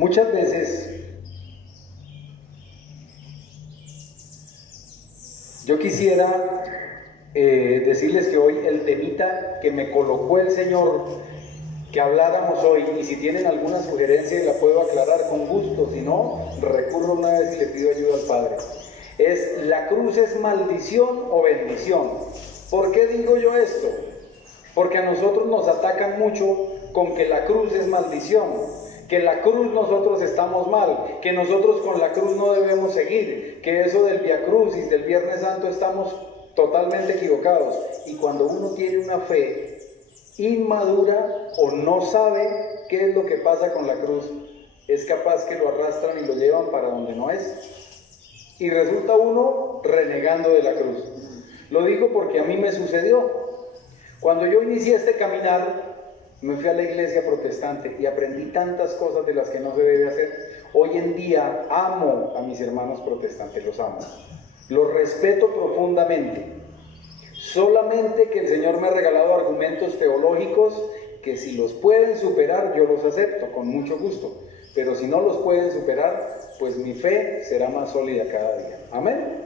Muchas veces yo quisiera decirles que hoy el temita que me colocó el Señor, que habláramos hoy, y si tienen alguna sugerencia la puedo aclarar con gusto, si no, recurro una vez y le pido ayuda al Padre. Es: ¿la cruz es maldición o bendición? ¿Por qué digo yo esto? Porque a nosotros nos atacan mucho con que la cruz es maldición, que la cruz nosotros estamos mal, que nosotros con la cruz no debemos seguir, que eso del Vía Crucis, del Viernes Santo, estamos totalmente equivocados. Y cuando uno tiene una fe inmadura o no sabe qué es lo que pasa con la cruz, es capaz que lo arrastran y lo llevan para donde no es, y resulta uno renegando de la cruz. Lo digo porque a mí me sucedió. Cuando yo inicié este caminar, me fui a la iglesia protestante y aprendí tantas cosas de las que no se debe hacer. Hoy en día amo a mis hermanos protestantes, los amo, los respeto profundamente. Solamente que el Señor me ha regalado argumentos teológicos que si los pueden superar, yo los acepto con mucho gusto. Pero si no los pueden superar, pues mi fe será más sólida cada día. Amén.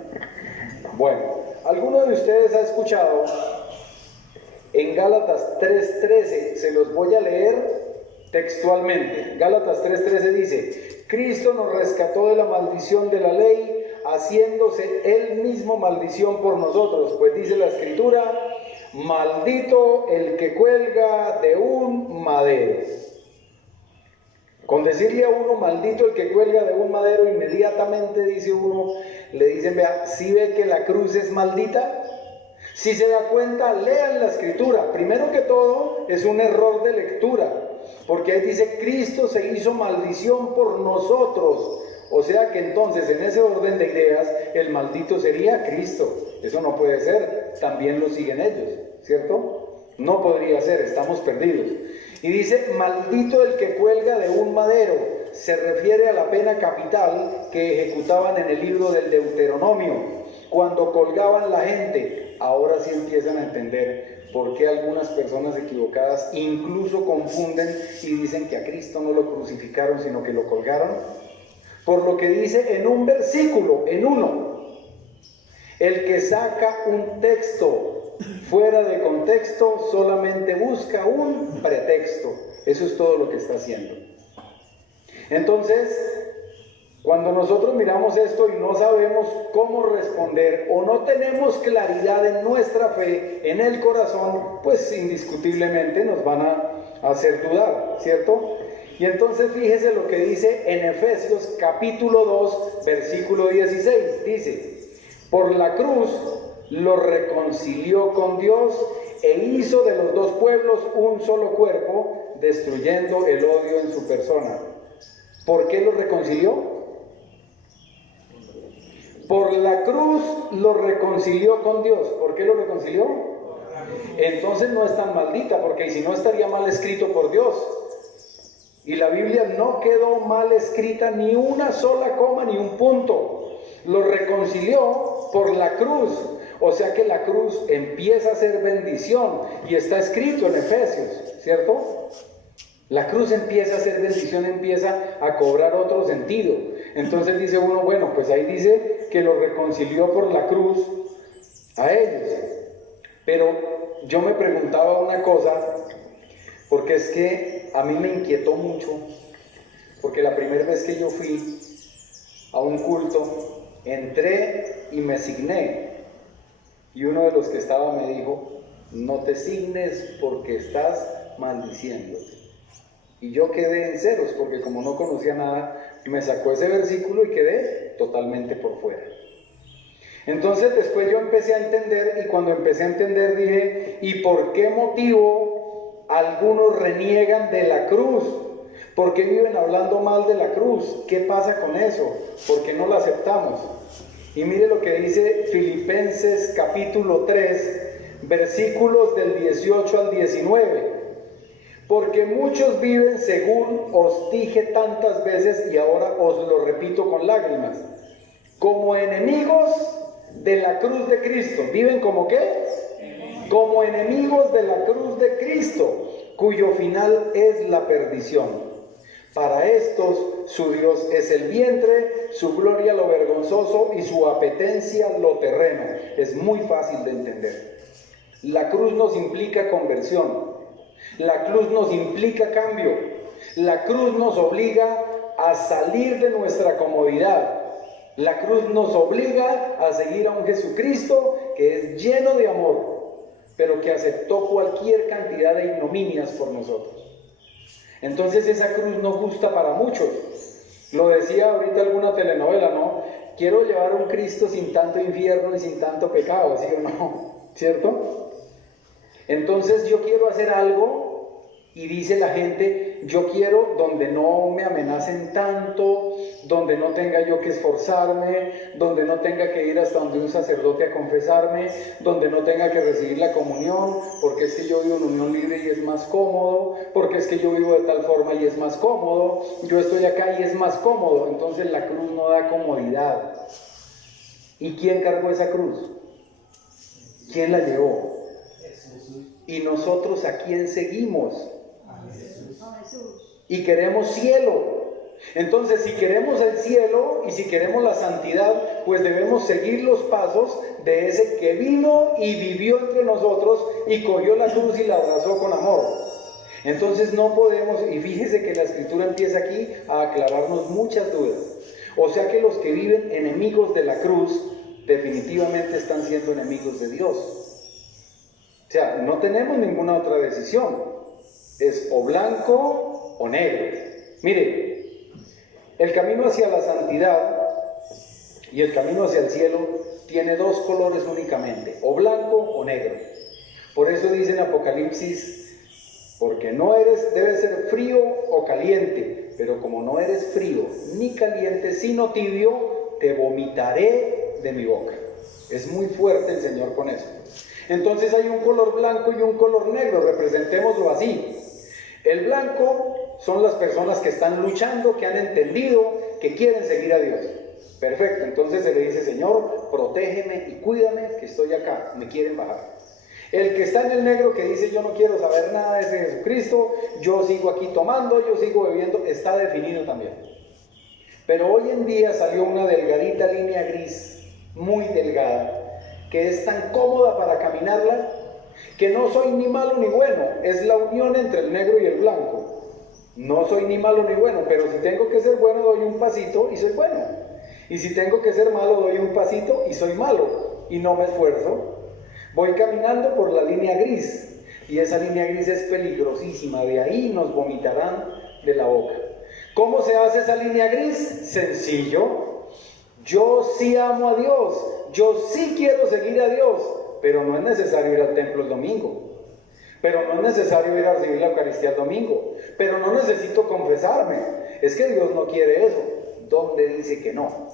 Bueno, ¿alguno de ustedes ha escuchado en Gálatas 3:13? Se los voy a leer textualmente. Gálatas 3:13 dice: Cristo nos rescató de la maldición de la ley, haciéndose Él mismo maldición por nosotros, pues dice la Escritura: maldito el que cuelga de un madero. Con decirle a uno maldito el que cuelga de un madero, inmediatamente dice uno, le dicen: vea, ¿sí ve que la cruz es maldita? Si se da cuenta, lean la Escritura. Primero que todo, es un error de lectura, porque ahí dice: Cristo se hizo maldición por nosotros. O sea que entonces, en ese orden de ideas, el maldito sería Cristo. Eso no puede ser, también lo siguen ellos, ¿cierto? No podría ser, estamos perdidos. Y dice: maldito el que cuelga de un madero. Se refiere a la pena capital que ejecutaban en el libro del Deuteronomio, cuando colgaban la gente. Ahora sí empiezan a entender por qué algunas personas equivocadas incluso confunden y dicen que a Cristo no lo crucificaron, sino que lo colgaron. Por lo que dice en un versículo, en uno: el que saca un texto fuera de contexto solamente busca un pretexto. Eso es todo lo que está haciendo. Entonces, cuando nosotros miramos esto y no sabemos cómo responder o no tenemos claridad en nuestra fe, en el corazón, pues indiscutiblemente nos van a hacer dudar, ¿cierto? Y entonces fíjese lo que dice en Efesios capítulo 2, versículo 16. Dice: por la cruz lo reconcilió con Dios e hizo de los dos pueblos un solo cuerpo, destruyendo el odio en su persona. ¿Por qué lo reconcilió? Por la cruz lo reconcilió con Dios. ¿Por qué lo reconcilió? Entonces no es tan maldita, porque si no estaría mal escrito por Dios. Y la Biblia no quedó mal escrita, ni una sola coma, ni un punto. Lo reconcilió por la cruz. O sea que la cruz empieza a ser bendición. Y está escrito en Efesios, ¿cierto? La cruz empieza a ser bendición, empieza a cobrar otro sentido. Entonces dice uno, bueno, pues ahí dice que lo reconcilió por la cruz a ellos. Pero yo me preguntaba una cosa, porque es que a mí me inquietó mucho, porque la primera vez que yo fui a un culto, entré y me signé, y uno de los que estaba me dijo: no te signes porque estás maldiciéndote. Y yo quedé en ceros, porque como no conocía nada, me sacó ese versículo y quedé totalmente por fuera. Entonces después yo empecé a entender, y cuando empecé a entender dije: ¿y por qué motivo algunos reniegan de la cruz? ¿Por qué viven hablando mal de la cruz? ¿Qué pasa con eso? ¿Por qué no la aceptamos? Y mire lo que dice Filipenses capítulo 3, versículos del 18 al 19. Porque muchos viven según os dije tantas veces, y ahora os lo repito con lágrimas, como enemigos de la cruz de Cristo. ¿Viven como qué? Como enemigos de la cruz de Cristo, cuyo final es la perdición. Para estos su Dios es el vientre, su gloria lo vergonzoso y su apetencia lo terreno. Es muy fácil de entender. La cruz nos implica conversión. La cruz nos implica cambio. La cruz nos obliga a salir de nuestra comodidad. La cruz nos obliga a seguir a un Jesucristo que es lleno de amor, pero que aceptó cualquier cantidad de ignominias por nosotros. Entonces esa cruz no gusta para muchos. Lo decía ahorita alguna telenovela, ¿no? Quiero llevar un Cristo sin tanto infierno y sin tanto pecado, ¿sí o no? ¿Cierto? Entonces yo quiero hacer algo y dice la gente, yo quiero donde no me amenacen tanto, donde no tenga yo que esforzarme, donde no tenga que ir hasta donde un sacerdote a confesarme, donde no tenga que recibir la comunión, porque es que yo vivo en unión libre y es más cómodo, porque es que yo vivo de tal forma y es más cómodo, yo estoy acá y es más cómodo. Entonces la cruz no da comodidad. ¿Y quién cargó esa cruz? ¿Quién la llevó? ¿Y nosotros a quién seguimos? Y queremos cielo. Entonces, si queremos el cielo y si queremos la santidad, pues debemos seguir los pasos de ese que vino y vivió entre nosotros y cogió la cruz y la abrazó con amor. Entonces no podemos, y fíjese que la escritura empieza aquí a aclararnos muchas dudas. O sea que los que viven enemigos de la cruz definitivamente están siendo enemigos de Dios. O sea, no tenemos ninguna otra decisión. Es o blanco o negro. Mire, el camino hacia la santidad y el camino hacia el cielo tiene dos colores únicamente, o blanco o negro. Por eso dice en Apocalipsis, porque no eres, debe ser frío o caliente, pero como no eres frío ni caliente, sino tibio, te vomitaré de mi boca. Es muy fuerte el Señor con eso. Entonces hay un color blanco y un color negro, representémoslo así. El blanco son las personas que están luchando, que han entendido, que quieren seguir a Dios. Perfecto, entonces se le dice, Señor, protégeme y cuídame, que estoy acá, me quieren bajar. El que está en el negro, que dice, yo no quiero saber nada de ese Jesucristo, yo sigo aquí tomando, yo sigo bebiendo, está definido también. Pero hoy en día salió una delgadita línea gris, muy delgada, que es tan cómoda para caminarla, que no soy ni malo ni bueno, es la unión entre el negro y el blanco. No soy ni malo ni bueno, pero si tengo que ser bueno doy un pasito y soy bueno. Y si tengo que ser malo doy un pasito y soy malo, y no me esfuerzo. Voy caminando por la línea gris, y esa línea gris es peligrosísima, de ahí nos vomitarán de la boca. ¿Cómo se hace esa línea gris? Sencillo. Yo sí amo a Dios, yo sí quiero seguir a Dios, pero no es necesario ir al templo el domingo, pero no es necesario ir a recibir la Eucaristía el domingo, pero no necesito confesarme. Es que Dios no quiere eso. ¿Dónde dice que no?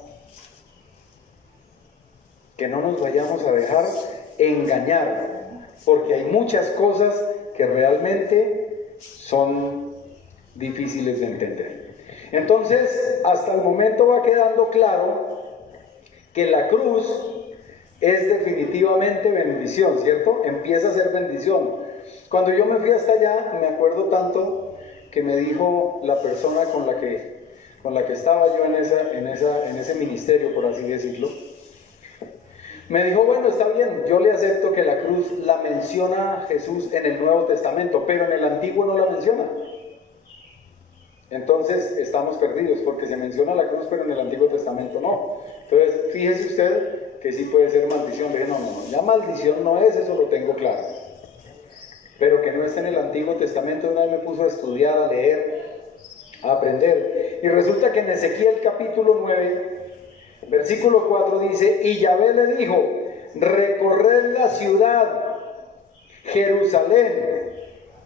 Que no nos vayamos a dejar engañar, porque hay muchas cosas que realmente son difíciles de entender. Entonces, hasta el momento va quedando claro que la cruz es definitivamente bendición, ¿cierto? Empieza a ser bendición. Cuando yo me fui hasta allá, me acuerdo tanto que me dijo la persona con la que estaba yo en ese ministerio, por así decirlo, me dijo, bueno, está bien, yo le acepto que la cruz la menciona Jesús en el Nuevo Testamento, pero en el Antiguo no la menciona. Entonces estamos perdidos, porque se menciona la cruz, pero en el Antiguo Testamento no. Entonces, fíjese usted que sí puede ser maldición. Le dije, no, ya maldición no es, eso lo tengo claro. Pero que no esté en el Antiguo Testamento, una vez me puso a estudiar, a leer, a aprender. Y resulta que en Ezequiel capítulo 9, versículo 4 dice, y Yahvé le dijo, recorred la ciudad, Jerusalén,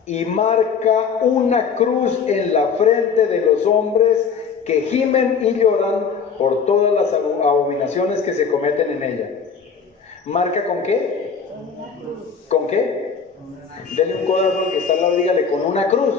y marca una cruz en la frente de los hombres que gimen y lloran por todas las abominaciones que se cometen en ella. ¿Marca con qué? ¿Con qué? Dele un codazo al que está al lado, dígale, con una cruz.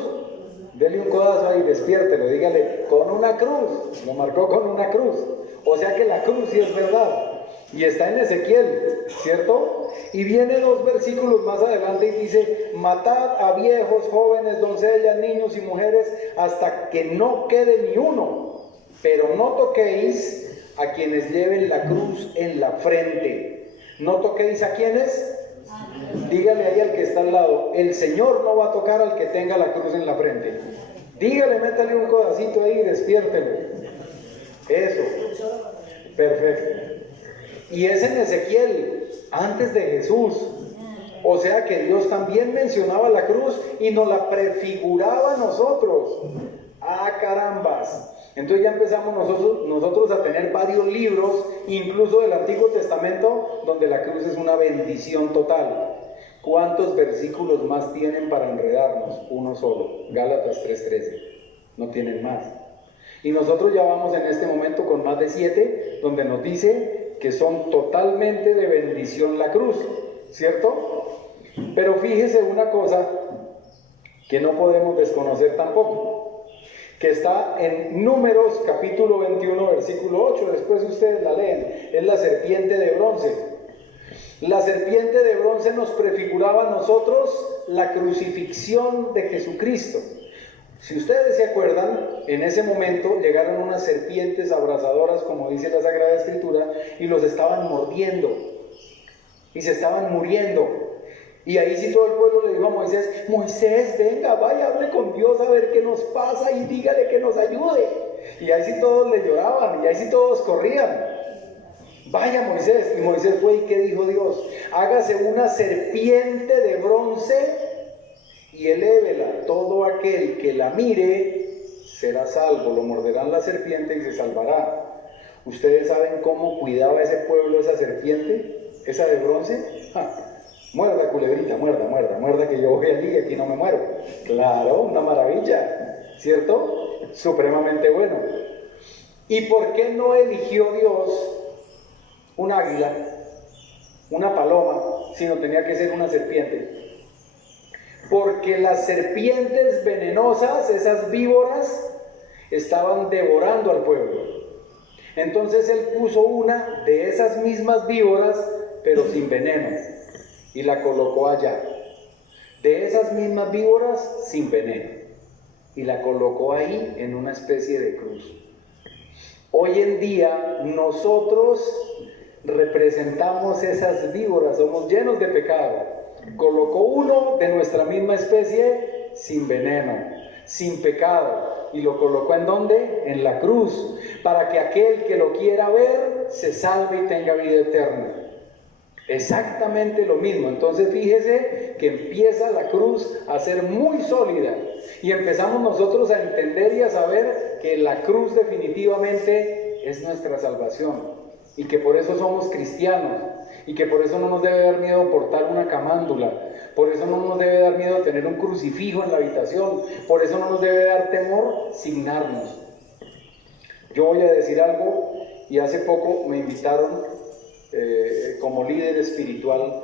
Dele un codazo ahí, despiértelo, dígale, con una cruz. Lo marcó con una cruz. O sea que la cruz sí es verdad. Y está en Ezequiel, ¿cierto? Y viene 2 versículos más adelante y dice: matad a viejos, jóvenes, doncellas, niños y mujeres, hasta que no quede ni uno, pero no toquéis a quienes lleven la cruz en la frente. ¿No toquéis a quienes? Dígale ahí al que está al lado: el Señor no va a tocar al que tenga la cruz en la frente. Dígale, métale un codacito ahí y despiértelo. Eso, perfecto. Y es en Ezequiel, antes de Jesús. O sea que Dios también mencionaba la cruz y nos la prefiguraba a nosotros. ¡Ah, carambas! Entonces ya empezamos nosotros a tener varios libros, incluso del Antiguo Testamento, donde la cruz es una bendición total. ¿Cuántos versículos más tienen para enredarnos? Uno solo, Gálatas 3:13. No tienen más. Y nosotros ya vamos en este momento con más de 7, donde nos dice que son totalmente de bendición la cruz, ¿cierto? Pero fíjese una cosa que no podemos desconocer tampoco, que está en Números capítulo 21, versículo 8, después ustedes la leen, es la serpiente de bronce. La serpiente de bronce nos prefiguraba a nosotros la crucifixión de Jesucristo. Si ustedes se acuerdan, en ese momento llegaron unas serpientes abrasadoras, como dice la Sagrada Escritura, y los estaban mordiendo, y se estaban muriendo. Y ahí sí todo el pueblo le dijo a Moisés: Moisés, venga, vaya, hable con Dios a ver qué nos pasa y dígale que nos ayude. Y ahí sí todos le lloraban, y ahí sí todos corrían. Vaya Moisés. Y Moisés fue, ¿y qué dijo Dios? Hágase una serpiente de bronce y elévela. Todo aquel que la mire será salvo. Lo morderán la serpiente y se salvará. ¿Ustedes saben cómo cuidaba ese pueblo esa serpiente? ¿Esa de bronce? Muerda, culebrita, muerda, que yo voy allí y aquí no me muero. Claro, una maravilla, ¿cierto? Supremamente bueno. ¿Y por qué no eligió Dios un águila, una paloma, sino tenía que ser una serpiente? Porque las serpientes venenosas, esas víboras, estaban devorando al pueblo. Entonces él puso una de esas mismas víboras, pero sin veneno, y la colocó allá. De esas mismas víboras, sin veneno, y la colocó ahí en una especie de cruz. Hoy en día nosotros representamos esas víboras, somos llenos de pecado. Colocó uno de nuestra misma especie, sin veneno, sin pecado, y lo colocó ¿en dónde? En la cruz, para que aquel que lo quiera ver se salve y tenga vida eterna. Exactamente lo mismo. Entonces fíjese que empieza la cruz a ser muy sólida y empezamos nosotros a entender y a saber que la cruz definitivamente es nuestra salvación y que por eso somos cristianos y que por eso no nos debe dar miedo portar una camándula, por eso no nos debe dar miedo tener un crucifijo en la habitación, por eso no nos debe dar temor signarnos. Yo voy a decir algo, y hace poco me invitaron como líder espiritual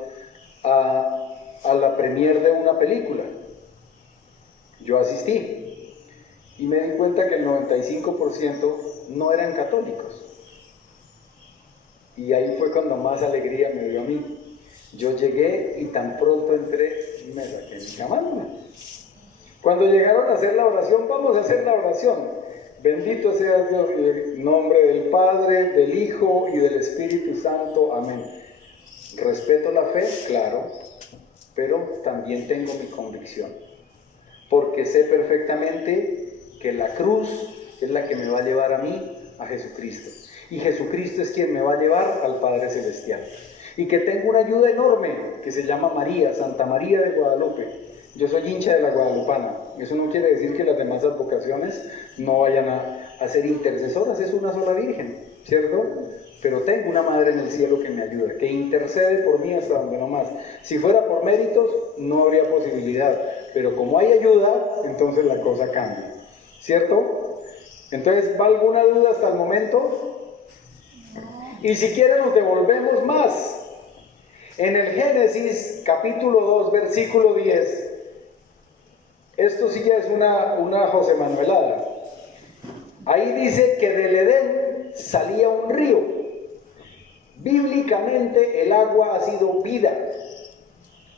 a la premier de una película. Yo asistí y me di cuenta que el 95% no eran católicos, y ahí fue cuando más alegría me dio a mí. Yo llegué y tan pronto entré me saqué mi camándula. Cuando llegaron a hacer la oración, vamos a hacer la oración. Bendito sea Dios, en el nombre del Padre, del Hijo y del Espíritu Santo. Amén. Respeto la fe, claro, pero también tengo mi convicción, porque sé perfectamente que la cruz es la que me va a llevar a mí a Jesucristo, y Jesucristo es quien me va a llevar al Padre Celestial, y que tengo una ayuda enorme que se llama María, Santa María de Guadalupe. Yo soy hincha de la Guadalupana. Eso no quiere decir que las demás advocaciones no vayan a ser intercesoras, es una sola virgen, ¿cierto? Pero tengo una madre en el cielo que me ayuda, que intercede por mí hasta donde no más. Si fuera por méritos, no habría posibilidad, pero como hay ayuda, entonces la cosa cambia, ¿cierto? Entonces, ¿va alguna duda hasta el momento? Y si quieren nos devolvemos más. En el Génesis capítulo 2, versículo 10, esto sí ya es una José Manuelada. Ahí dice que del Edén salía un río Bíblicamente el agua ha sido vida.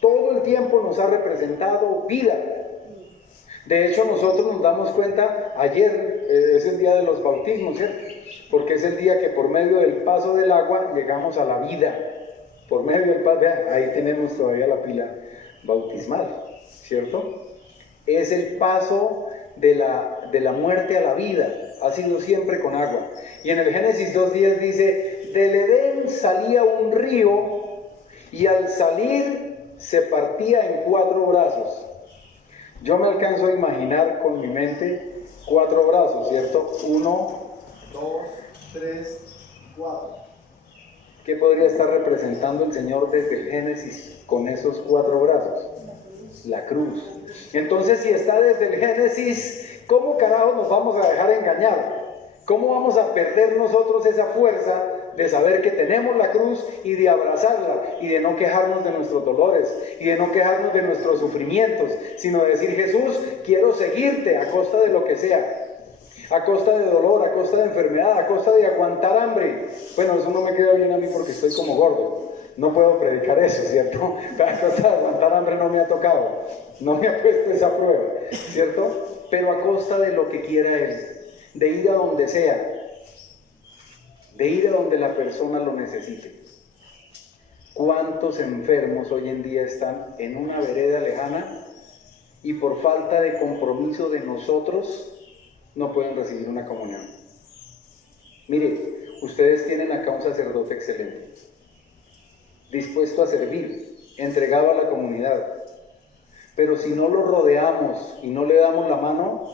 Todo el tiempo nos ha representado vida. De hecho, nosotros nos damos cuenta, ayer es el día de los bautismos, ¿cierto? Porque es el día que por medio del paso del agua llegamos a la vida. Por medio del paso, vean, ahí tenemos todavía la pila bautismal, ¿cierto? Es el paso de la muerte a la vida, ha sido siempre con agua. Y en el Génesis 2:10 dice, del Edén salía un río y al salir se partía en 4 brazos. Yo me alcanzo a imaginar con mi mente 4 brazos, ¿cierto? 1, 2, 3, 4. ¿Qué podría estar representando el Señor desde el Génesis con esos 4 brazos? La cruz. Entonces, si está desde el Génesis, ¿cómo carajo nos vamos a dejar engañar? ¿Cómo vamos a perder nosotros esa fuerza de saber que tenemos la cruz y de abrazarla y de no quejarnos de nuestros dolores y de no quejarnos de nuestros sufrimientos, sino decir, Jesús, quiero seguirte a costa de lo que sea, a costa de dolor, a costa de enfermedad, a costa de aguantar hambre? Bueno, eso no me queda bien a mí porque estoy como gordo, no puedo predicar eso, ¿cierto? A costa de aguantar hambre no me ha tocado, no me ha puesto esa prueba, ¿cierto? Pero a costa de lo que quiera Él, de ir a donde sea, de ir a donde la persona lo necesite. ¿Cuántos enfermos hoy en día están en una vereda lejana y por falta de compromiso de nosotros no pueden recibir una comunión? Mire, ustedes tienen acá un sacerdote excelente, dispuesto a servir, entregado a la comunidad, pero si no lo rodeamos y no le damos la mano,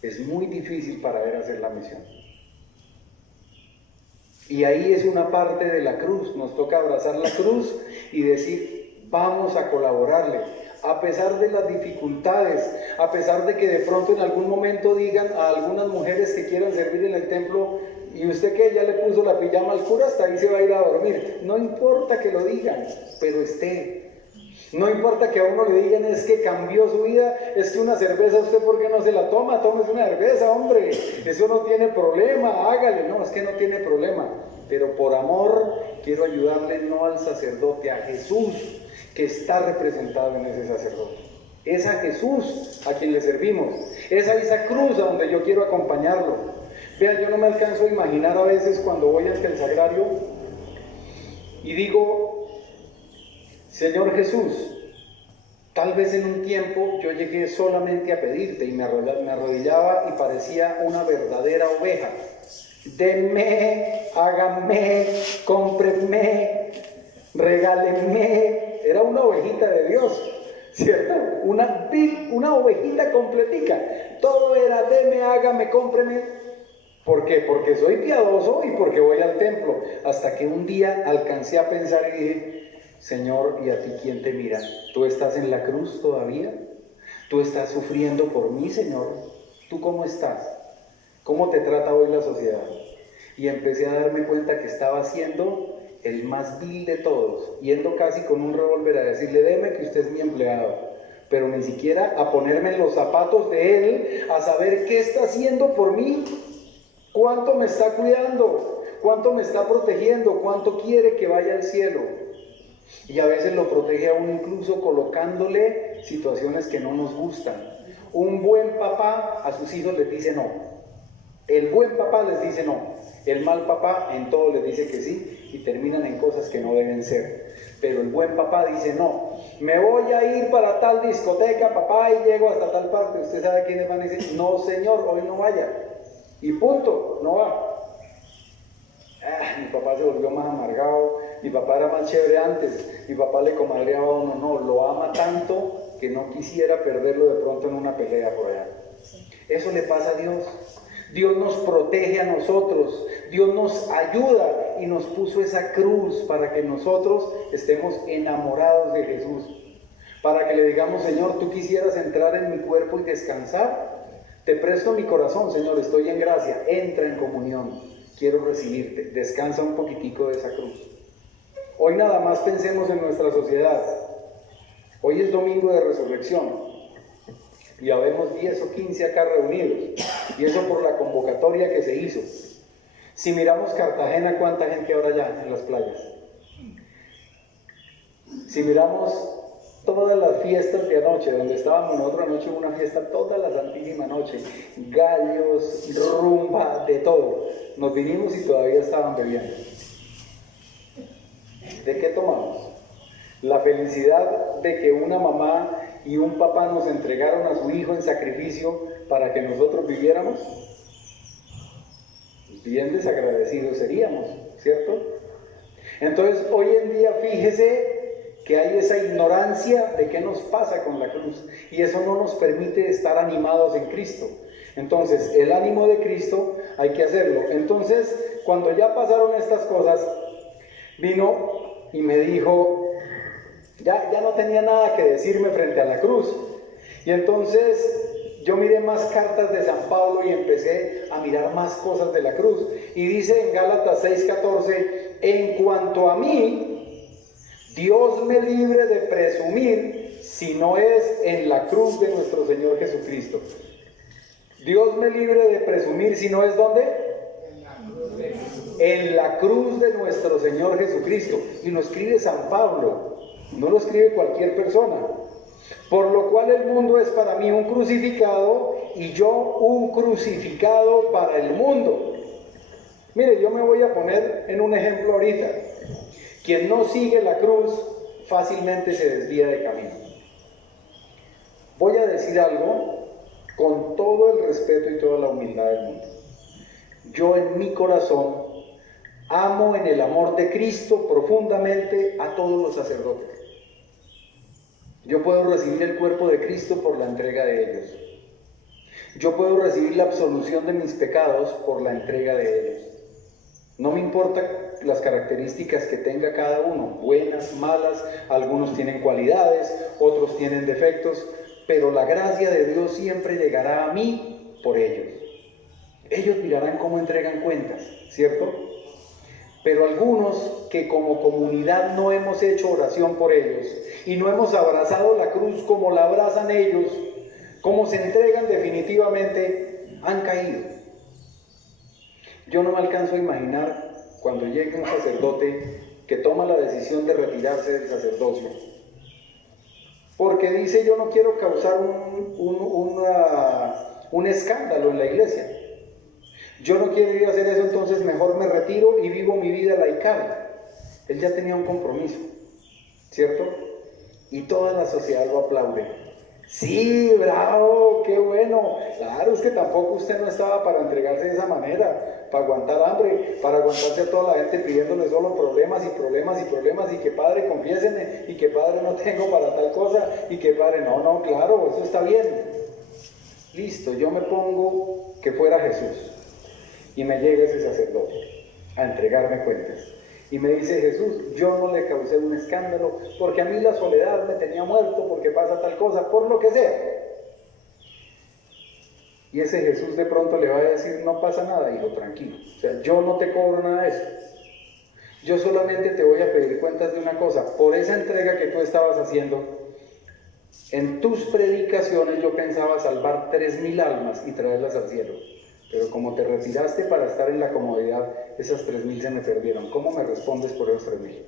es muy difícil para él hacer la misión. Y ahí es una parte de la cruz, nos toca abrazar la cruz y decir, vamos a colaborarle, a pesar de las dificultades, a pesar de que de pronto en algún momento digan a algunas mujeres que quieran servir en el templo, y usted que ya le puso la pijama al cura, hasta ahí se va a ir a dormir. No importa que lo digan, pero esté. No importa que a uno le digan, es que cambió su vida, es que una cerveza, ¿usted por qué no se la toma? Tómese una cerveza, hombre, eso no tiene problema, hágale. No, es que no tiene problema, pero por amor quiero ayudarle, no al sacerdote, a Jesús, que está representado en ese sacerdote. Es a Jesús a quien le servimos, es a esa cruz a donde yo quiero acompañarlo. Vean, yo no me alcanzo a imaginar a veces cuando voy ante el sagrario y digo, Señor Jesús, tal vez en un tiempo yo llegué solamente a pedirte y me arrodillaba y parecía una verdadera oveja. Denme, háganme, cómprenme, regálenme. Era una ovejita de Dios, ¿cierto? Una ovejita completica. Todo era deme, hágame, cómpreme. ¿Por qué? Porque soy piadoso y porque voy al templo. Hasta que un día alcancé a pensar y dije, Señor, ¿y a ti quién te mira? ¿Tú estás en la cruz todavía? ¿Tú estás sufriendo por mí, Señor? ¿Tú cómo estás? ¿Cómo te trata hoy la sociedad? Y empecé a darme cuenta que estaba siendo el más vil de todos, yendo casi con un revólver a decirle, deme que usted es mi empleado, pero ni siquiera a ponerme en los zapatos de él, a saber qué está haciendo por mí, cuánto me está cuidando, cuánto me está protegiendo, cuánto quiere que vaya al cielo. Y a veces lo protege a uno incluso colocándole situaciones que no nos gustan. Un buen papá a sus hijos les dice no. El buen papá les dice no. El mal papá en todo les dice que sí y terminan en cosas que no deben ser. Pero el buen papá dice no. Me voy a ir para tal discoteca, papá, y llego hasta tal parte. Usted sabe quiénes van a decir, no señor, hoy no vaya. Y punto, no va. Mi papá se volvió más amargado, mi papá era más chévere antes, mi papá le comadreaba a uno, no, lo ama tanto que no quisiera perderlo de pronto en una pelea por allá. Eso le pasa a Dios. Dios nos protege a nosotros, Dios nos ayuda y nos puso esa cruz para que nosotros estemos enamorados de Jesús, para que le digamos, Señor, tú quisieras entrar en mi cuerpo y descansar, te presto mi corazón, Señor, estoy en gracia, entra en comunión. Quiero recibirte, descansa un poquitico de esa cruz. Hoy nada más pensemos en nuestra sociedad. Hoy es domingo de resurrección y habemos 10 o 15 acá reunidos, y eso por la convocatoria que se hizo. Si miramos Cartagena, ¿cuánta gente habrá allá en las playas? Si miramos todas las fiestas de anoche, donde estábamos nosotros anoche, una fiesta toda la santísima noche, gallos, rumba, de todo. Nos vinimos y todavía estaban bebiendo. ¿De qué tomamos? La felicidad de que una mamá y un papá nos entregaron a su hijo en sacrificio para que nosotros viviéramos. Bien desagradecidos seríamos, ¿cierto? Entonces, hoy en día, fíjese que hay esa ignorancia de qué nos pasa con la cruz, y eso no nos permite estar animados en Cristo. Entonces, el ánimo de Cristo hay que hacerlo. Entonces, cuando ya pasaron estas cosas, vino y me dijo, ya no tenía nada que decirme frente a la cruz. Y entonces yo miré más cartas de San Pablo y empecé a mirar más cosas de la cruz. Y dice en Gálatas 6:14, en cuanto a mí, Dios me libre de presumir si no es en la cruz de nuestro Señor Jesucristo. Dios me libre de presumir si no es ¿dónde? En la cruz de nuestro Señor Jesucristo. Y lo escribe San Pablo, no lo escribe cualquier persona. Por lo cual el mundo es para mí un crucificado y yo un crucificado para el mundo. Mire, yo me voy a poner en un ejemplo ahorita. Quien no sigue la cruz fácilmente se desvía de camino. Voy a decir algo con todo el respeto y toda la humildad del mundo. Yo en mi corazón amo en el amor de Cristo profundamente a todos los sacerdotes. Yo puedo recibir el cuerpo de Cristo por la entrega de ellos. Yo puedo recibir la absolución de mis pecados por la entrega de ellos. No me importa las características que tenga cada uno, buenas, malas, algunos tienen cualidades, otros tienen defectos, pero la gracia de Dios siempre llegará a mí por ellos. Ellos mirarán cómo entregan cuentas, ¿cierto? Pero algunos que como comunidad no hemos hecho oración por ellos y no hemos abrazado la cruz como la abrazan ellos, como se entregan definitivamente, han caído. Yo no me alcanzo a imaginar cuando llegue un sacerdote que toma la decisión de retirarse del sacerdocio, porque dice: yo no quiero causar un escándalo en la iglesia. Yo no quiero ir a hacer eso, entonces mejor me retiro y vivo mi vida laical. Él ya tenía un compromiso, ¿cierto? Y toda la sociedad lo aplaude. Sí, bravo, qué bueno. Claro, es que tampoco usted no estaba para entregarse de esa manera, para aguantar hambre, para aguantarse a toda la gente pidiéndole solo problemas y problemas y problemas, y que padre, confiéseme, y que padre, no tengo para tal cosa, y que padre, no, claro, eso está bien. Listo, yo me pongo que fuera Jesús. Y me llega ese sacerdote a entregarme cuentas. Y me dice: Jesús, yo no le causé un escándalo, porque a mí la soledad me tenía muerto, porque pasa tal cosa, por lo que sea. Y ese Jesús de pronto le va a decir: no pasa nada, hijo, tranquilo. O sea, yo no te cobro nada de eso. Yo solamente te voy a pedir cuentas de una cosa. Por esa entrega que tú estabas haciendo, en tus predicaciones yo pensaba salvar 3,000 almas y traerlas al cielo. Pero como te retiraste para estar en la comodidad, esas 3,000 se me perdieron. ¿Cómo me respondes por esos 3,000?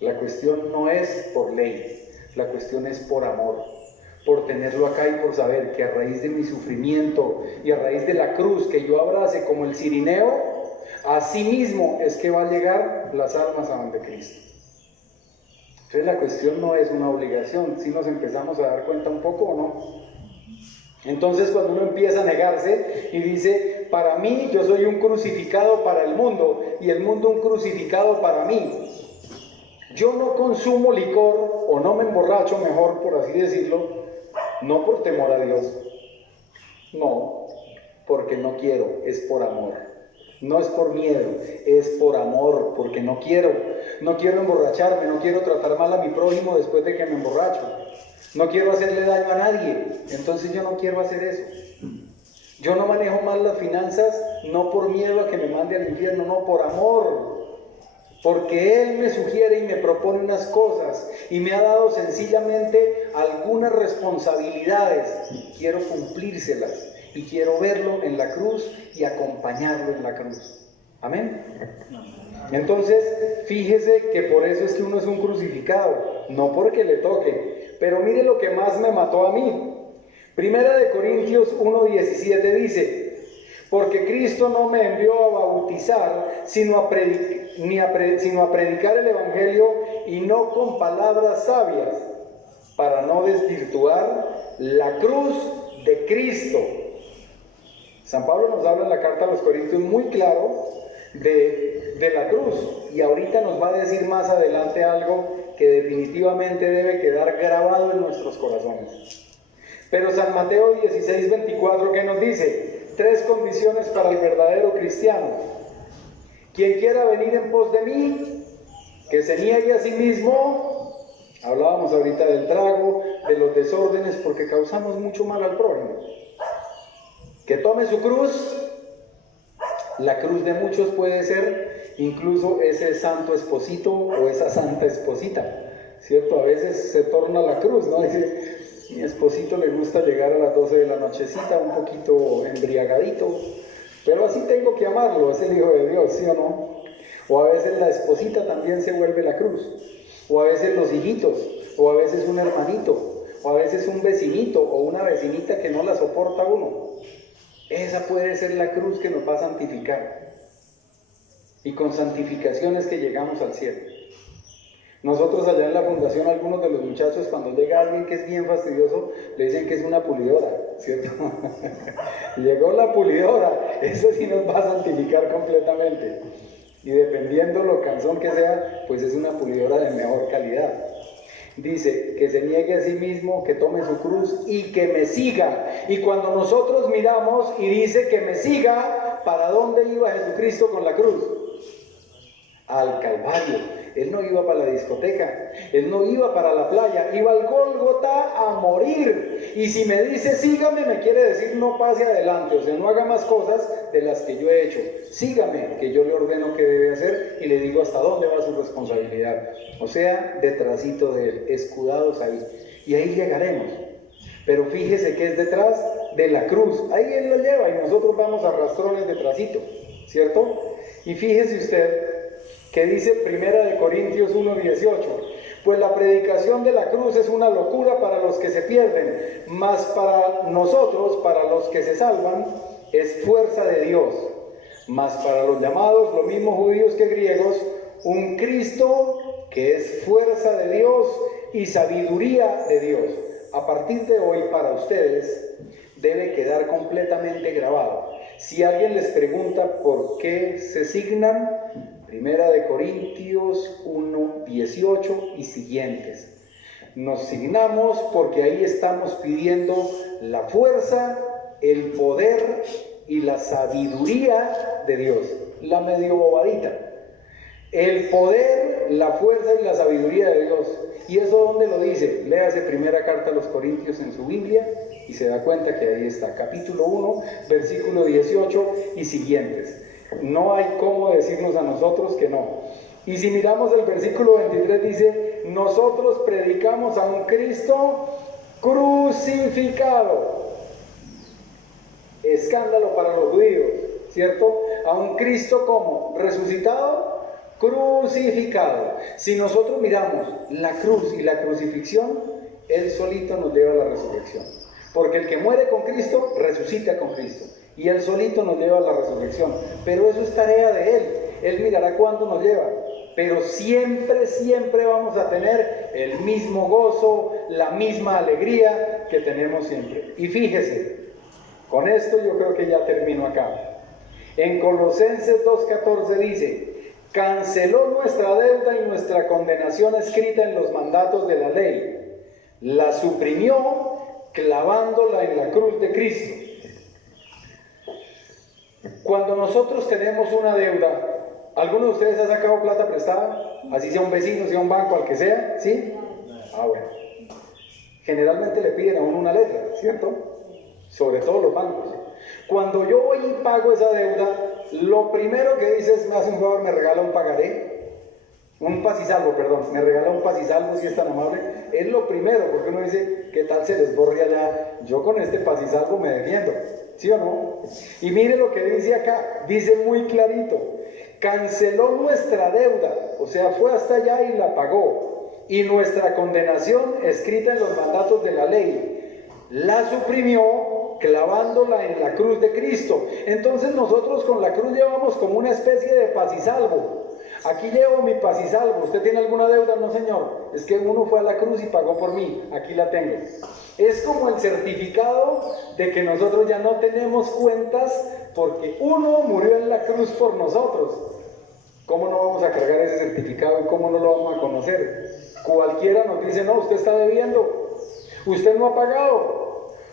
La cuestión no es por ley, la cuestión es por amor, por tenerlo acá y por saber que a raíz de mi sufrimiento y a raíz de la cruz que yo abrace como el cirineo, así mismo es que va a llegar las almas a donde Cristo. Entonces la cuestión no es una obligación, si nos empezamos a dar cuenta un poco o no. Entonces cuando uno empieza a negarse y dice: para mí yo soy un crucificado para el mundo y el mundo un crucificado para mí. Yo no consumo licor o no me emborracho, mejor por así decirlo, no por temor a Dios, no, porque no quiero, es por amor. No es por miedo, es por amor, porque no quiero emborracharme, no quiero tratar mal a mi prójimo después de que me emborracho. No quiero hacerle daño a nadie, entonces yo no quiero hacer eso. Yo no manejo mal las finanzas, no por miedo a que me mande al infierno, no, por amor. Porque Él me sugiere y me propone unas cosas y me ha dado sencillamente algunas responsabilidades. Quiero cumplírselas y quiero verlo en la cruz y acompañarlo en la cruz. Amén. Entonces, fíjese que por eso es que uno es un crucificado, no porque le toque. Pero mire lo que más me mató a mí. Primera de Corintios 1:17 dice: porque Cristo no me envió a bautizar, sino a predicar el Evangelio, y no con palabras sabias, para no desvirtuar la cruz de Cristo. San Pablo nos habla en la carta a los Corintios muy claro de la cruz, y ahorita nos va a decir más adelante algo que definitivamente debe quedar grabado en nuestros corazones. Pero San Mateo 16:24, ¿qué nos dice? 3 condiciones para el verdadero cristiano. Quien quiera venir en pos de mí, que se niegue a sí mismo. Hablábamos ahorita del trago, de los desórdenes, porque causamos mucho mal al prójimo. Que tome su cruz. La cruz de muchos puede ser incluso ese santo esposito o esa santa esposita, ¿cierto? A veces se torna la cruz, ¿no? Dice, mi esposito le gusta llegar a las 12 de la nochecita un poquito embriagadito, pero así tengo que amarlo, es el Hijo de Dios, ¿sí o no? O a veces la esposita también se vuelve la cruz, o a veces los hijitos, o a veces un hermanito, o a veces un vecinito o una vecinita que no la soporta uno. Esa puede ser la cruz que nos va a santificar. Y con santificación es que llegamos al cielo. Nosotros allá en la fundación, algunos de los muchachos, cuando llega alguien que es bien fastidioso, le dicen que es una pulidora, ¿cierto? Llegó la pulidora, eso sí nos va a santificar completamente. Y dependiendo lo cansón que sea, pues es una pulidora de mejor calidad. Dice, que se niegue a sí mismo, que tome su cruz y que me siga. Y cuando nosotros miramos y dice que me siga, ¿para dónde iba Jesucristo con la cruz? Al Calvario. Él no iba para la discoteca, Él no iba para la playa, iba al Gólgota a morir. Y si me dice sígame, me quiere decir no pase adelante, o sea, no haga más cosas de las que yo he hecho. Sígame, que yo le ordeno qué debe hacer y le digo hasta dónde va su responsabilidad. O sea, detrásito de Él, escudados ahí. Y ahí llegaremos. Pero fíjese que es detrás de la cruz. Ahí Él lo lleva y nosotros vamos arrastrones detrásito, ¿cierto? Y fíjese usted que dice Primera de Corintios 1:18, pues la predicación de la cruz es una locura para los que se pierden, mas para nosotros, para los que se salvan, es fuerza de Dios. Mas para los llamados, lo mismo judíos que griegos, un Cristo que es fuerza de Dios y sabiduría de Dios. A partir de hoy, para ustedes, debe quedar completamente grabado. Si alguien les pregunta por qué se signan, Primera de Corintios 1:18 y siguientes. Nos signamos porque ahí estamos pidiendo la fuerza, el poder y la sabiduría de Dios. La medio bobadita. El poder, la fuerza y la sabiduría de Dios. ¿Y eso dónde lo dice? Léase Primera Carta a los Corintios en su Biblia y se da cuenta que ahí está. Capítulo 1, versículo 18 y siguientes. No hay cómo decirnos a nosotros que no. Y si miramos el versículo 23 dice, nosotros predicamos a un Cristo crucificado. Escándalo para los judíos, ¿cierto? A un Cristo como resucitado, crucificado. Si nosotros miramos la cruz y la crucifixión, Él solito nos lleva a la resurrección. Porque el que muere con Cristo, resucita con Cristo. Y Él solito nos lleva a la resurrección. Pero eso es tarea de Él. Él mirará cuándo nos lleva. Pero siempre, siempre vamos a tener el mismo gozo, la misma alegría que tenemos siempre. Y fíjese, con esto yo creo que ya termino acá. En Colosenses 2:14 dice, canceló nuestra deuda y nuestra condenación escrita en los mandatos de la ley. La suprimió clavándola en la cruz de Cristo. Cuando nosotros tenemos una deuda, ¿alguno de ustedes ha sacado plata prestada? Así sea un vecino, sea un banco, al que sea, ¿sí? Ah, bueno. Generalmente le piden a uno una letra, ¿cierto? Sobre todo los bancos. Cuando yo voy y pago esa deuda, lo primero que dice es, me hace un favor, me regala un pagaré, un pasisalvo, perdón, me regala un pasisalvo si es tan amable. Es lo primero, porque uno dice, ¿qué tal se les borre allá? Yo con este paz y salvo me defiendo, ¿sí o no? Y mire lo que dice acá, dice muy clarito, canceló nuestra deuda, o sea, fue hasta allá y la pagó, y nuestra condenación escrita en los mandatos de la ley, la suprimió clavándola en la cruz de Cristo. Entonces nosotros con la cruz llevamos como una especie de paz y salvo. Aquí llevo mi paz y salvo. ¿Usted tiene alguna deuda? No, señor. Es que uno fue a la cruz y pagó por mí. Aquí la tengo. Es como el certificado de que nosotros ya no tenemos cuentas porque uno murió en la cruz por nosotros. ¿Cómo no vamos a cargar ese certificado y cómo no lo vamos a conocer? Cualquiera nos dice, no, usted está debiendo. Usted no ha pagado.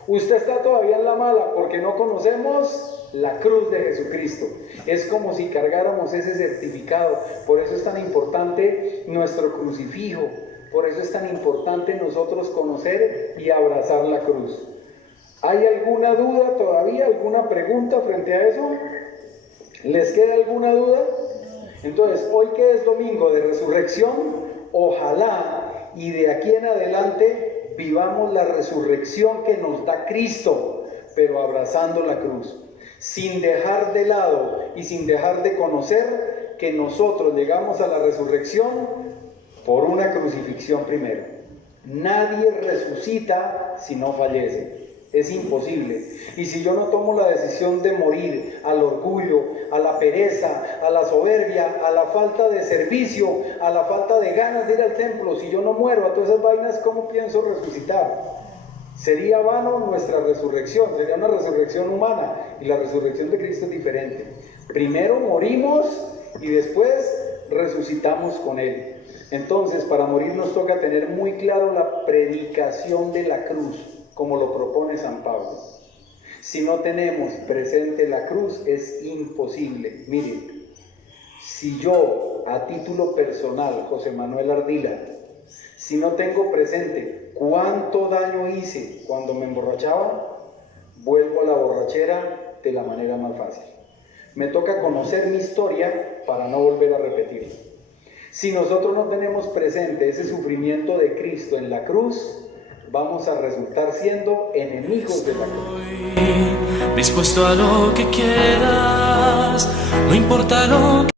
Usted está todavía en la mala porque no conocemos la cruz de Jesucristo. Es como si cargáramos ese certificado. Por eso es tan importante nuestro crucifijo. Por eso es tan importante nosotros conocer y abrazar la cruz. ¿Hay alguna duda todavía? ¿Alguna pregunta frente a eso? ¿Les queda alguna duda? Entonces, hoy que es domingo de resurrección, ojalá y de aquí en adelante vivamos la resurrección que nos da Cristo, pero abrazando la cruz, sin dejar de lado y sin dejar de conocer que nosotros llegamos a la resurrección por una crucifixión primero. Nadie resucita si no fallece. Es imposible. Y si yo no tomo la decisión de morir al orgullo, a la pereza, a la soberbia, a la falta de servicio, a la falta de ganas de ir al templo, si yo no muero a todas esas vainas, ¿cómo pienso resucitar? Sería vano nuestra resurrección, sería una resurrección humana, y la resurrección de Cristo es diferente. Primero morimos y después resucitamos con Él. Entonces, para morir nos toca tener muy claro la predicación de la cruz, como lo propone San Pablo. Si no tenemos presente la cruz, es imposible. Miren, si yo, a título personal, José Manuel Ardila, si no tengo presente cuánto daño hice cuando me emborrachaba, vuelvo a la borrachera de la manera más fácil. Me toca conocer mi historia para no volver a repetirla. Si nosotros no tenemos presente ese sufrimiento de Cristo en la cruz, vamos a resultar siendo enemigos de la cruz. Dispuesto a lo que quieras, no importa lo que